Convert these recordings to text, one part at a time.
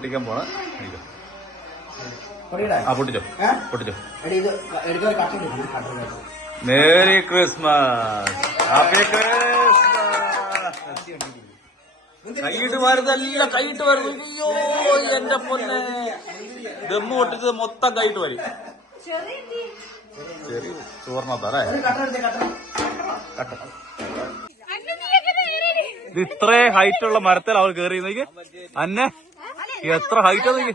പൊട്ടിക്കാൻ പോണ ആ പൊട്ടിച്ചോ. പൊട്ടിച്ചോ. Merry Christmas. Happy Christmas. കൈയിട്ട് വരുന്നല്ല കൈയിട്ട് വരുന്നു അയ്യോ എന്റെ പൊന്നെ. ദമ്മ് പൊട്ടിച്ചത് മൊത്തം കൈയിട്ട് വരും. ചെറിയ സുവർണത്തല്ലേ കട്ട. ഇത് ഇത്രേ ഹൈറ്റ് ഉള്ള മരത്തിൽ അവർ കയറി നോക്കി അന്നെ എത്ര ഹൈറ്റ് നോക്കി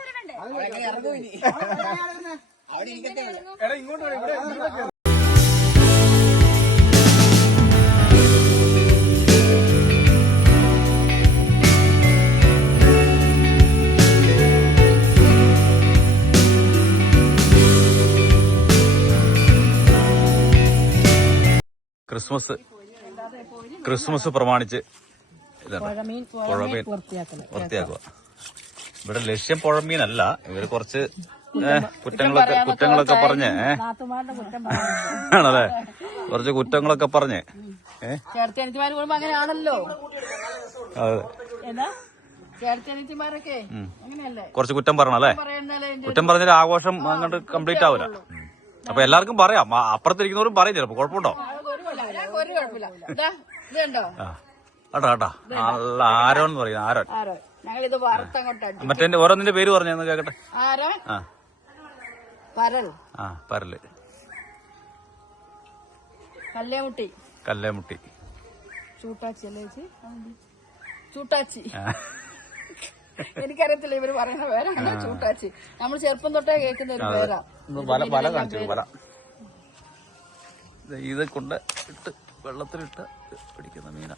ക്രിസ്മസ് ക്രിസ്മസ് പ്രമാണിച്ച് ഇതാണ്. പുഴമീൻ വൃത്തിയാക്കുക ഇവിടെ ലക്ഷ്യം പുഴമീനല്ല. ഇവർ കുറച്ച് കുറ്റങ്ങളൊക്കെ കുറ്റങ്ങളൊക്കെ പറഞ്ഞ് ആണല്ലേ? കുറച്ച് കുറ്റങ്ങളൊക്കെ പറഞ്ഞ് കൂടുമ്പോ അങ്ങനെയാണല്ലോ. കുറച്ച് കുറ്റം പറഞ്ഞല്ലേ കുറ്റം പറഞ്ഞാൽ ആഘോഷം അങ്ങോട്ട് കംപ്ലീറ്റ് ആവൂല. അപ്പൊ എല്ലാവർക്കും പറയാം. അപ്പുറത്തിരിക്കുന്നവരും പറയും ചിലപ്പോ. കുഴപ്പമുണ്ടോ? കേട്ടോ കേട്ടോ നല്ല ആരോൺ എന്ന് പറയുന്നത് ആരോൺ. ആരോ ഞങ്ങളിത് വറുത്തങ്ങോട്ട് അടി മറ്റേ ഓരോന്നിന്റെ പേര് പറഞ്ഞു കേക്കട്ടെ? ആരോ? ആ. പരൽ. ആ പരൽ. കല്ലേമുട്ടി. കല്ലേമുട്ടി. ചൂട്ടാച്ചി അല്ലേ ചേച്ചി? ചൂട്ടാച്ചി. ആ. എനിക്കറിയത്തില്ല ഇവർ പറയുന്ന പേരാണ് ചൂട്ടാച്ചി. നമ്മൾ ചെറുപ്പം തൊട്ടേ കേൾക്കുന്ന ഒരു പേരാ. ഇത് കൊണ്ട് ഇട്ട് വെള്ളത്തിലിട്ട് പിടിക്കുന്ന മീന.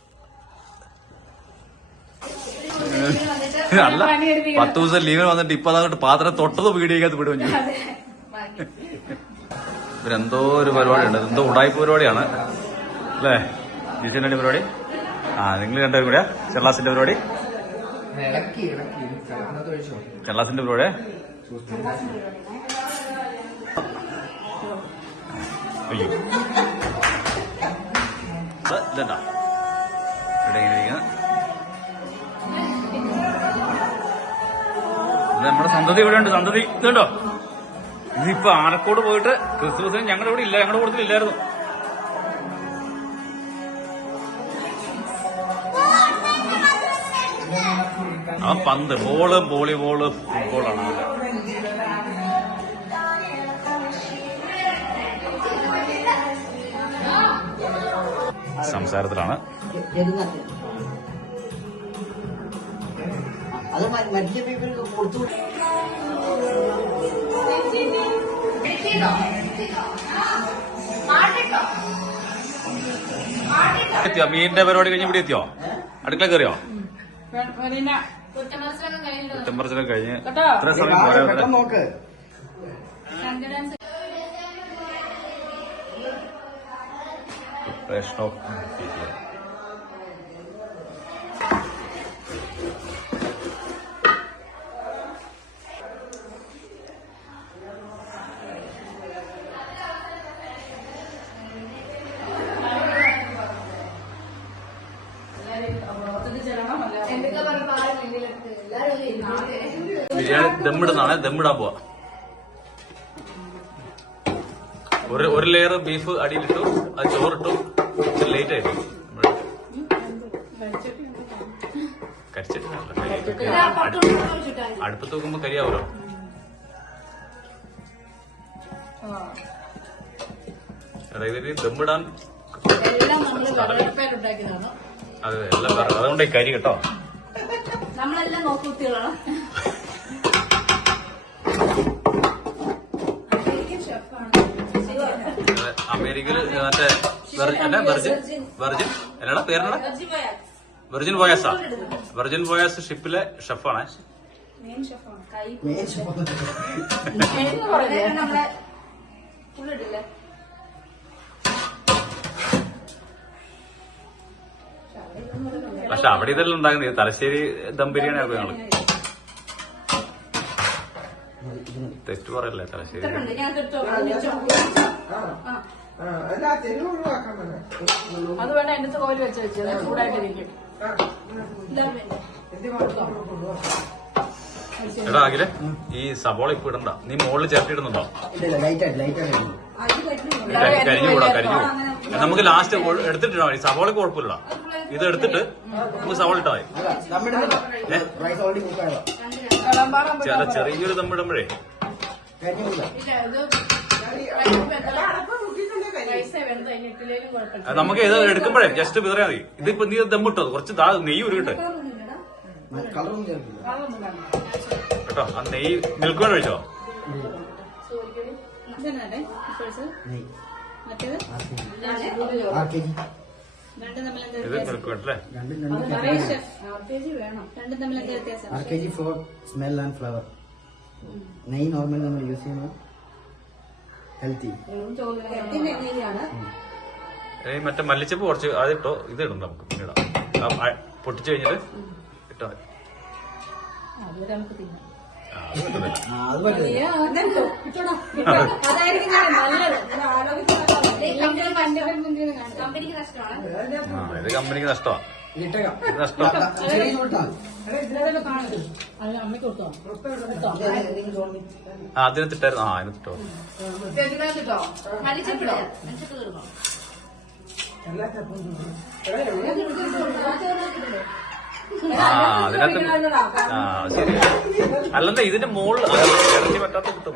അല്ല പത്ത് ദിവസം ലീവിന് വന്നിട്ട് ഇപ്പൊ അതങ്ങോട്ട് പാത്രം തൊട്ടത് വീടിയേക്കകത്ത് വിടുകയും ചെയ്യും. ഇവരെന്തോ ഒരു പരിപാടിയുണ്ട്. എന്തോ ഉടായ്പ പരിപാടിയാണ്. അല്ലേ? ജിസിന്റെ പരിപാടി? ആ നിങ്ങൾ രണ്ടുപേരും കൂടെ ചെറാസിന്റെ പരിപാടി? ഇളക്കി പരിപാടി? അയ്യോ. ഇതെന്താ? ഇവിടെ ഇങ്ങനെ നമ്മുടെ സന്തതി ഇവിടെ ഉണ്ട് സന്തതി ഇതുണ്ടോ? ഇതിപ്പോ ആനക്കോട് പോയിട്ട് ക്രിസ്മസിന് ഞങ്ങളുടെ ഇവിടെ ഇല്ല ഞങ്ങളുടെ കൂട്ടത്തിൽ ഇല്ലായിരുന്നു. ആ പന്ത് ബോൾ വോളിബോൾ ഫുട്ബോളാണ്. സംസാരത്തിലാണ്. അത് മ- പീപ്പിൾക്ക് കൊടുത്തു. എത്തിയോ? മീനിന്റെ പരിപാടി കഴിഞ്ഞ് ഇവിടെ എത്തിയോ? അടുക്കള കയറിയോ? കുറ്റമർശനം കഴിഞ്ഞ് കേട്ടോ? ഇത്ര സമയം പോരാ പെട്ടെന്ന് നോക്ക്. Preparation ബിരിയാണി ദമ്മിടുന്നതാണ് ദമ്മിടാൻ പോവാ. ഒരു ഒരു ലെയർ ബീഫ് അടിയിലിട്ടു അത് ചോറിട്ടു. ലേറ്റ് ആയിട്ടു കരിച്ചിട്ടില്ല കരി. അടു- അടുപ്പത്ത് നോക്കുമ്പോ കരിയാവൂലോ? ഇതിന് ദമ്മിടാൻ എല്ലാം നമ്മൾ കടലപ്പേരുണ്ടാക്കിയതാണ് അത് എല്ലാം അതുകൊണ്ട് കരി കേട്ടോ. നമ്മളെല്ലാം അമേരിക്കയിൽ മറ്റേ വെർജിൻ പോയാസ് വെർജിൻ. വെർജിൻ. ബോയാസാ വെർജിൻ ബോയസ് ഷിപ്പിലെ ഷെഫാണ്. നമ്മളെ പക്ഷെ അവിടെ ഇതെല്ലാം ഉണ്ടാകുന്നത് തലശ്ശേരി ദം ബിരിയാണി ആക്കും ഞങ്ങൾ. തെറ്റ് പറയല്ലേ തലശ്ശേരി? ഞാൻ കിട്ടോ അത് വേണ്ട എന്റെ കോൽ വെച്ച് വെച്ചത് ചൂടായിട്ടിരിക്കും. ഇതാ പിന്നെ. എടാ അഖിലെ ഈ സബോള ഇപ്പൊ ഇടണ്ട. നീ മുകളിൽ ചേർത്തിടുന്നുണ്ടോ? ഇല്ല ലൈറ്റ് ആയിട്ട് ലൈറ്റ് ആയിട്ട് കരിഞ്ഞു കൂടാ കരിഞ്ഞു. കൂടാ നമുക്ക് ലാസ്റ്റ് എടുത്തിട്ടാ മതി. സവോള കുഴപ്പമില്ല ഇത് എടുത്തിട്ട് നമുക്ക് സവോള ഇട്ടാ മതി. ചില ചെറിയൊരു അത് നമുക്ക് ഇത് എടുക്കുമ്പോഴേ ജസ്റ്റ് വിതറിയാ മതി. ഇതിപ്പോ നീ ദമ്മിട്ടോ കുറച്ച് ദാ നെയ്യ് ഉരുകട്ടെ. കേട്ടോ. ആ നെയ്യ് മിൽക്ക് വേണ്ട കഴിച്ചോ. ഇതെന്നാടെ? ഇപ്പോഴത്തെ? നെയ് മറ്റേത്? ആർ കെ ജി രണ്ടും തമ്മിൽ എന്താ ഇത് വ്യത്യാസം? വേണം അല്ലേ രണ്ടും അത് രണ്ടും പറയ് ഷെഫ്. RPG രണ്ടും തമ്മിൽ എന്താ വ്യത്യാസം? R K G for smell and flavour നെയ് നോർമൽ നമ്മൾ യൂസ് ചെയ്യുന്നത് ഹെൽത്തി. ഇനി മറ്റേ മല്ലിച്ചപ്പ് കുറച്ച് അതിട്ടോ ഇട്ടോ ഇത് ഇടും നമുക്ക് പിന്നീട് ആ, കഴിഞ്ഞിട്ട് ഇട്ടാ മതി അതുവരെ നമുക്ക് തിന്നാം. ആ, അത് പറ്റില്ല? ഇട്ടോടാ. അതായിരിക്കും ഞാൻ നല്ലത്. ആ ഇത് കമ്പനിക്ക് നഷ്ടമാണ് ഇട്ടേക്കാം. ഇത് നഷ്ടമാണ് ചെറിയ ചൂട്ടാ. ഇതിലൊക്കെ കാണും. അത് അമ്മയ്ക്ക് കൊടുത്തോ? കൊടുത്തോ? ആ? മല്ലിച്ചപ്പിടോ? ആ അതിനകത്ത് ആ ശരി. അല്ലെന്താ ഇതിന്റെ മുകളിൽ ഇറച്ചി പറ്റാത്ത കിട്ടും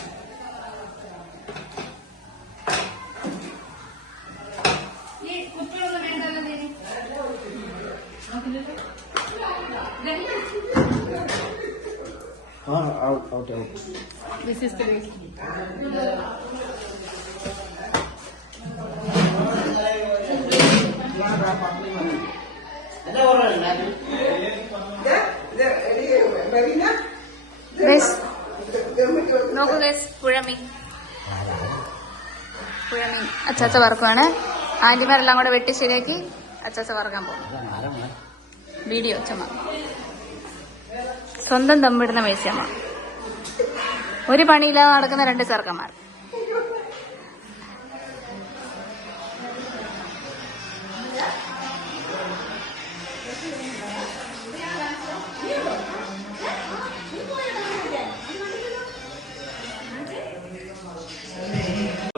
out out out This is the way. നോക്കൂ ഗൈസ് പുഴമീൻ പുഴമീൻ അച്ചാച്ച വറക്കുവാണ്. ആന്റിമാരെല്ലാം കൂടെ വെട്ടി ശരിയാക്കി അച്ചാച്ച വറക്കാൻ പോകും വീഡിയോ ചുമ സ്വന്തം തമ്മിടുന്ന മേശമ്മ ഒരു പണിയില്ലാതെ നടക്കുന്ന രണ്ട് ചെറുക്കന്മാർ.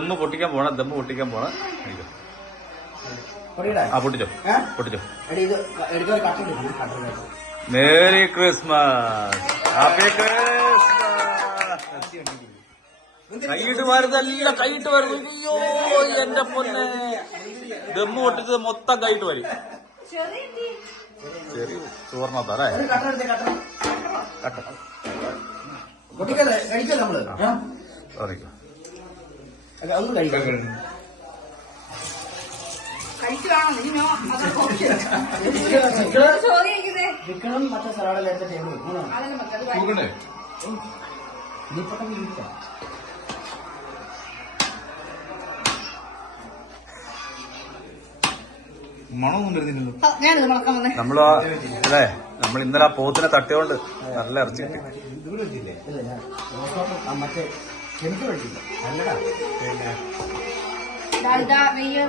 ഒന്ന് പൊട്ടിക്കാൻ പോണ ദമ്മ് പൊട്ടിക്കാൻ പോണ. ആ പൊട്ടിച്ചോ. പൊട്ടിച്ചോ. എടി ഇത് എടുക്കാൻ മേരി ക്രിസ്മസ് ഹാപ്പി ക്രിസ്മസ് കൈയിട്ട് വരുന്നല്ല കൈയിട്ട് വരുന്നു. അയ്യോ എന്റെ പൊന്നെ. ദമ്മ് പൊട്ടിച്ചത് മൊത്തം കൈയിട്ട് വരും. ചെറിയ സുവർണത്തല്ലേ തറേ. കഴിക്കാം നമ്മൾ? കഴിക്കാം കഴിക്കുവാണോ നീ നോ അതൊക്കെ ഓക്കെ. ചിക്കനും ചോറ് കഴിക്കുന്നേ ചിക്കനും മറ്റേ ടേബിൾ മൂന്നാണ് അതെല്ലാം മതി. അത് വാങ്ങി. നീ പെട്ടെന്ന് ഇരിക്കാം. മണമൊന്നും വരുന്നില്ലല്ലോ. ആ, ഞാനിത് മണക്കാൻ വന്നേ. നമ്മൾ അല്ലേ? നമ്മൾ ഇന്നലെ ആ പോത്തിനെ തട്ടിയോണ്ട് നല്ല ഇറച്ചി മറ്റേ കെമിക്കൽ കഴിച്ചില്ല നല്ലതാ ഡാൽഡ നെയ്യ്.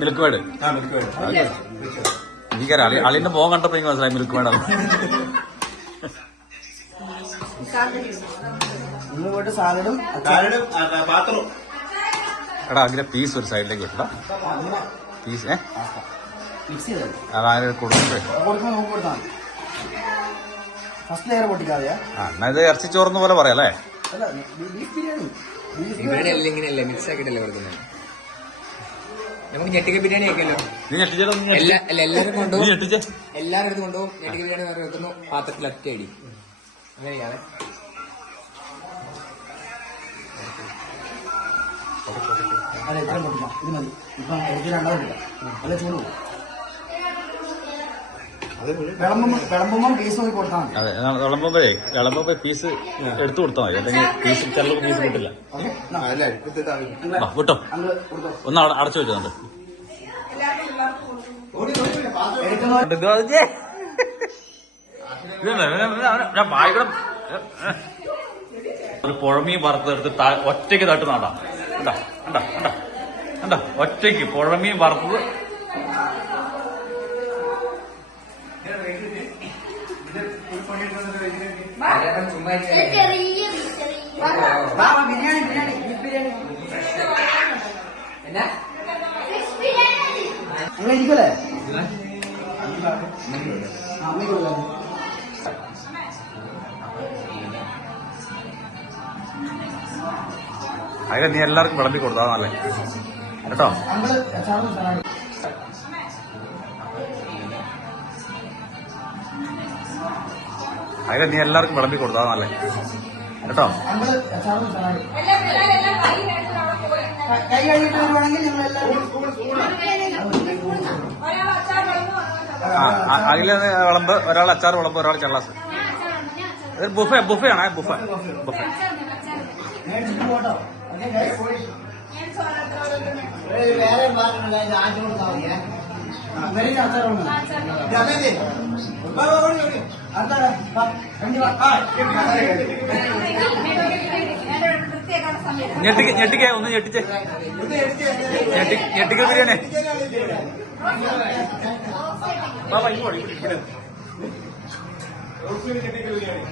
മിൽക്ക് വേഡ് എനിക്കറിയാം. അളി അളിന്റെ മോൻ കണ്ടപ്പോ എനിക്ക് മനസ്സിലായി മിൽക്ക് വേടാണ് എടാ അതിന്റെ പീസ് ഒരു സൈഡിലേക്ക് അങ്ങനെ പീസ് ഏ? അതായത് ഫസ്റ്റ് ലെയർ പൊട്ടിക്കാതെയാ. ആ എന്നാ ഇത് ഇറച്ചി ചോറെന്ന് പോലെ പറയാം അല്ലേ? ബിരിയാണി. ഇങ്ങനെയല്ല. മിക്സ് ആക്കിയിട്ടല്ലേ കൊടുക്കുന്നത്? നമുക്ക് ഞെട്ടിക്ക ബിരിയാണി ആക്കിയല്ലോ. എല്ലാരും കൊണ്ടുപോകും ഞെട്ടിച്ചോ. എല്ലാവരും അടുത്ത് കൊണ്ടുപോകും ഞെട്ടിക്ക ബിരിയാണി വേറെ വെക്കുന്നു. പാത്രത്തിൽ ഒറ്റ അടി അങ്ങനെയാണ്. അതെ ഇത്രയും പൊട്ടിക്കാം ഇത് മതി. ഇപ്പം എനിക്ക് രണ്ടാമത് അല്ലേ അല്ല ചൂട് പോകും വിളമ്പുമ്പോ വിളമ്പുമ്പോ പീസ് നോക്കി കൊടുത്താൽ മതി അതെ വിളമ്പുമ്പോഴേ വിളമ്പുമ്പോ പീസ് എടുത്തു കൊടുത്താൽ മതി. അല്ലെങ്കിൽ പീസ് ചിലർക്ക് പീസ് കിട്ടില്ല. വിട്ടോ. ഒന്ന് അട- അടച്ചു എടുക്കുന്നോ ഒരു പുഴമീൻ വറുത്തെടുത്ത് ഒറ്റയ്ക്ക് തട്ട് നടാം കണ്ടാ കണ്ടാ കണ്ടാ. കണ്ടാ ഒറ്റയ്ക്ക് പുഴമീൻ വറുത്തത് ബിരിയാണി. ബിരിയാണി ബീഫ് ബിരിയാണി. എന്നാ? നിങ്ങൾ ഇരിക്കല്ലേ അമ്മയ്ക്ക് കൊടുക്കാം. അതിനെ നീ എല്ലാവർക്കും വിളമ്പി കൊടുത്താ നല്ലേ കേട്ടോ? അതിനെ നീ എല്ലാവർക്കും വിളമ്പി കൊടുത്താ നല്ല? കേട്ടോ? അച്ചാർ അതിൽ വിളമ്പ് ഒരാൾ അച്ചാർ വിളമ്പ് ഒരാൾ ചള്ളാസ് ഇത് ബുഫേ ബുഫേ ആണേ ബുഫേ. ബുഫേ. വേറെ ആദ്യം കൊടുത്താൽ മതി വെരി ഞെട്ടിക്ക് ഞെട്ടിക്കേ ഒന്ന് ഞെട്ടിച്ചേ. ഞെട്ടിക്കൽ ഞെട്ടിക്ക ബിരിയാണി. ഇങ്ങോട്ട്, ഇവിടെ, ബിരിയാണി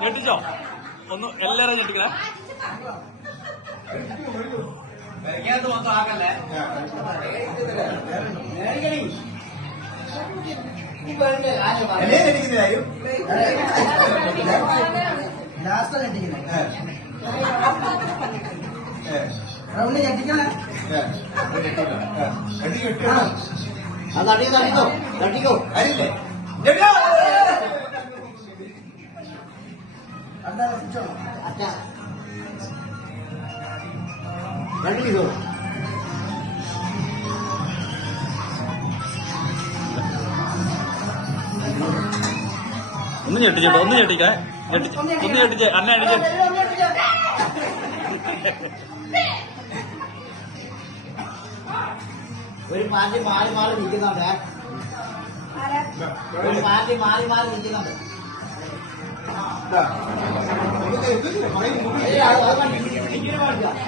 ഞെട്ടിച്ചോ? ഒന്ന് എല്ലാരും ഞെട്ടിക്കണേ. ഞെട്ടിക്കുന്നത് റൗണ്ട് ഞെട്ടിക്കണേ അത് അടി തട്ടിക്കോ തട്ടിക്കോ അരില്ലേ രണ്ട് കിലോ ഒന്ന് ഞെട്ടിച്ചോ ഒന്ന് ഞെട്ടിക്കേ ഞെട്ടിച്ച് ഒന്ന് ഞെട്ടിച്ചേ അന്ന അടിച്ചേ ഒരു പാർട്ടി മാറി മാറി നിൽക്കുന്നുണ്ട് ഒരു പാർട്ടി മാറി മാറി നിൽക്കുന്നുണ്ട്.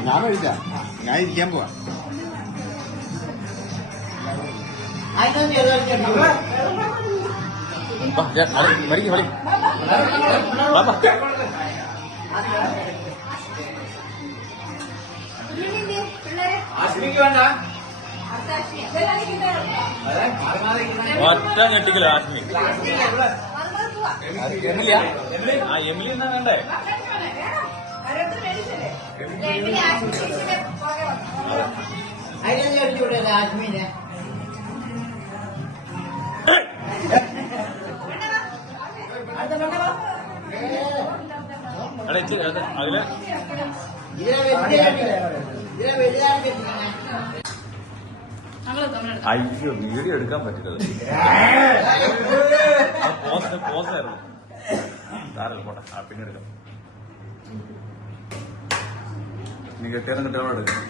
ഞാൻ കഴിക്കാം ഞാൻ ഇരിക്കാൻ പോവാ മാറി ഒറ്റ ഞെട്ടിക്കലോ ആശ്മി എമിലിയാ. ആ എമിലി എന്നാ വേണ്ടേ? അതിൽ. അയ്യോ വീഡിയോ എടുക്കാൻ പറ്റില്ല പോസ് പോസ്റ്റ് ആയിരുന്നു. സാരല്ല പോട്ടെ. ആ പിന്നെ എടുക്കാം. നീ കെട്ടിയാലും കെട്ടിയാലും എടുക്കാം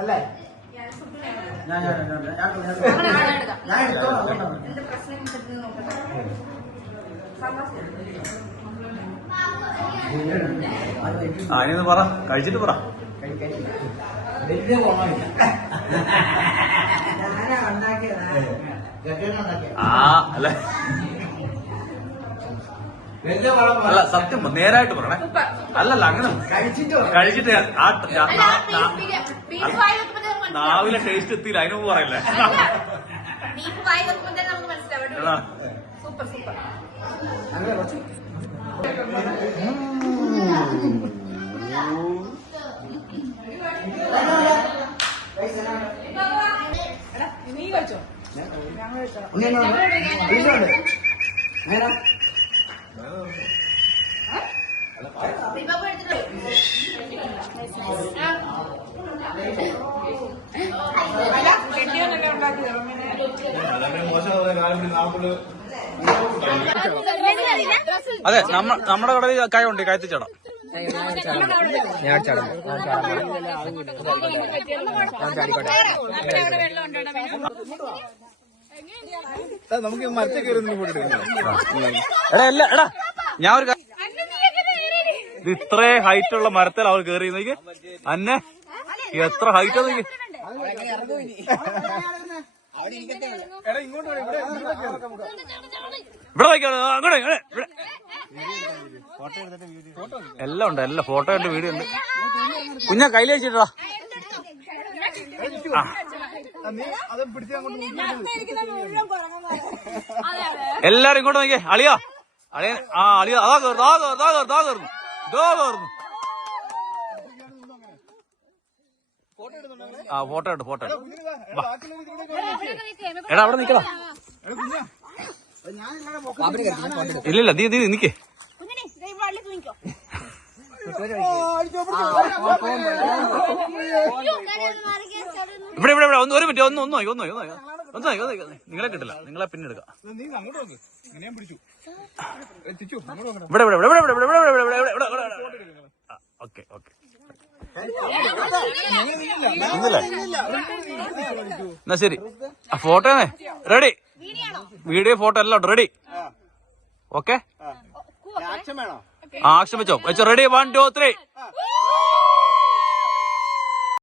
അല്ലേ? ഞാൻ ഞാൻ ഞാൻ ഞാൻ എടുത്തോളാം ആ ഇനി ഒന്ന് പറ. കഴിച്ചിട്ട് പറ. വലിയ ഗുണമില്ല. ആ അല്ല. സത്യം നേരായിട്ട് പറയണേ. അല്ലല്ല അങ്ങനെ കഴിച്ചിട്ടോ നാവിലെ ടേസ്റ്റ് എത്തിയില്ല അതിന് മുമ്പ് പറയല്ലേ? സൂപ്പർ സൂപ്പർ അങ്ങനെ കുറച്ച് ആ ഉണ്ണി എങ്ങോട്ട് വീട്ടിലുണ്ട് നേരാ അതെ നമ്മ നമ്മുടെ കടയിൽ കായ ഉണ്ട് കയത്തിച്ചടം. ഞാൻ നമുക്ക് മരത്തെ കയറി ഞാൻ ഒരു ഇത് ഇത്രേ ഹൈറ്റ് ഉള്ള മരത്തിൽ അവർ നോക്കി. അന്നെ എത്ര ഹൈറ്റ് നോക്കി. ഇവിടെ നോക്കിയാണ് അങ്ങോട്ട് ഇങ്ങോട്ട് ഇവിടെ. എല്ലാം ഉണ്ട് എല്ലാം ഫോട്ടോ ഉണ്ട് വീഡിയോ ഉണ്ട്. കുഞ്ഞ കയ്യിൽ വെച്ചിട്ടാ എല്ലാരും ഇങ്ങോട്ട് നോക്കിയേ. അളിയാ അളിയ ആ അളിയോ അതാ കയറുന്നു ആ കയറുന്നു ആ കയറുന്നു ആ കയറുന്നു ഇതോ കയറുന്നു. ആ ഫോട്ടോ എടു ഫോട്ടോ. എടാ അവിടെ നിക്കടാ ഇല്ലില്ല നീ നീ നിക്കേ ഇവിടെ ഇവിടെ ഇവിടെ ഒന്ന് ഒരു മിനിറ്റ് ഒന്ന് ഒന്ന് നോക്കി ഒന്ന് നോക്കി ഒന്ന് നോക്കി ഒന്ന് നിങ്ങളെ കിട്ടില്ല നിങ്ങളെ പിന്നെ എടുക്കാം നീ അങ്ങോട്ട് നോക്ക് ഇങ്ങനെ ഞാൻ പിടിച്ചു ഏ, തിച്ചു അങ്ങോട്ട് നോക്കണം ഇവിടെ ഇവിടെ ഇവിടെ ഇവിടെ ഇവിടെ ഇവിടെ ഇവിടെ ഇവിടെ ഇവിടെ ഇവിടെ ഇവിടെ ഓക്കെ ഓക്കെ എന്നാ ശരി. ആ ഫോട്ടോ റെഡി വീഡിയോ ഫോട്ടോ എല്ലാം റെഡി ഓക്കെ ആക്ഷൻ ആ. ആക്ഷൻ വെച്ചോ. വെച്ചോ. Ready one two three